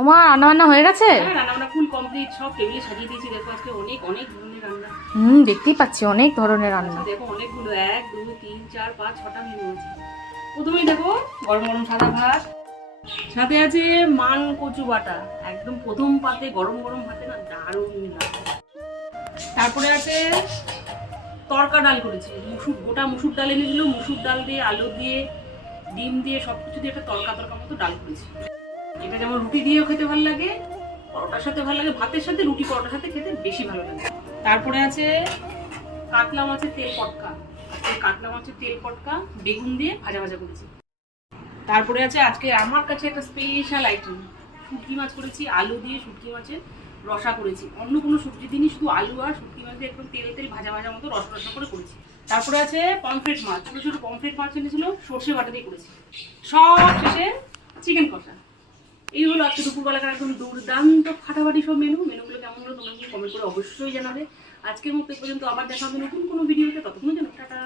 আমার রান্না বান্না হয়ে গেছে? হ্যাঁ, রান্নাবান্না ফুল কমপ্লিট, সব টেবিলে সাজিয়ে দিয়েছি। দেখো আজকে অনেক অনেক ধরনের রান্না। দেখতেই পাচ্ছি অনেক ধরনের রান্না। দেখো অনেকগুলো, 1 2 3 4 5 6টা মেনু আছে। প্রথমেই দেখো গরম গরম সাদা ভাত, সাথে আছে মান কচু বাটা, একদম প্রথম পাতে গরম গরম ভাতে না দারুণ লাগে। তারপরে আছে তড়কা ডাল করেছি, গোটা মুসুর ডাল এনেছিল, মুসুর ডাল দিয়ে আলু দিয়ে ডিম দিয়ে সবকিছু দিয়ে একটা তড়কা মতো ডাল করেছি। এটা যেমন রুটি দিয়েও খেতে ভালো লাগে, পরোটার সাথে ভালো লাগে, ভাতের সাথে রুটি পরোটার সাথে খেতে বেশি ভালো লাগে। তারপরে আছে কাতলা মাছের তেল পটকা, কাতলা মাছের তেল পটকা বেগুন দিয়ে ভাজা ভাজা করেছি। তারপরে আছে আজকে আমার কাছে একটা স্পেশাল আইটেম, শুটকি মাছ করেছি, আলু দিয়ে শুটকি মাছের রসা করেছি। অন্য কোনো সবজি দিনই, শুধু আলু আর শুটকি মাছ দিয়ে একদম তেল তেল ভাজা ভাজা মতো রসা করে করেছি। তারপরে আছে পমফ্রেট মাছ, ছোটো ছোটো পমফ্রেট মাছ এনেছিল, সর্ষে বাটা দিয়ে করেছি। সব শেষে চিকেন কষা। এই হলো আজকে দুপুরবেলাকার একদম দুর্দান্ত ফাটাফাটি সব মেনুগুলো কেমন হলো তোমরা কমেন্ট করে অবশ্যই জানাবে। আজকের মতো এই পর্যন্ত, আবার দেখা হবে নতুন কোনো ভিডিওতে, ততক্ষণ জানো টাটা।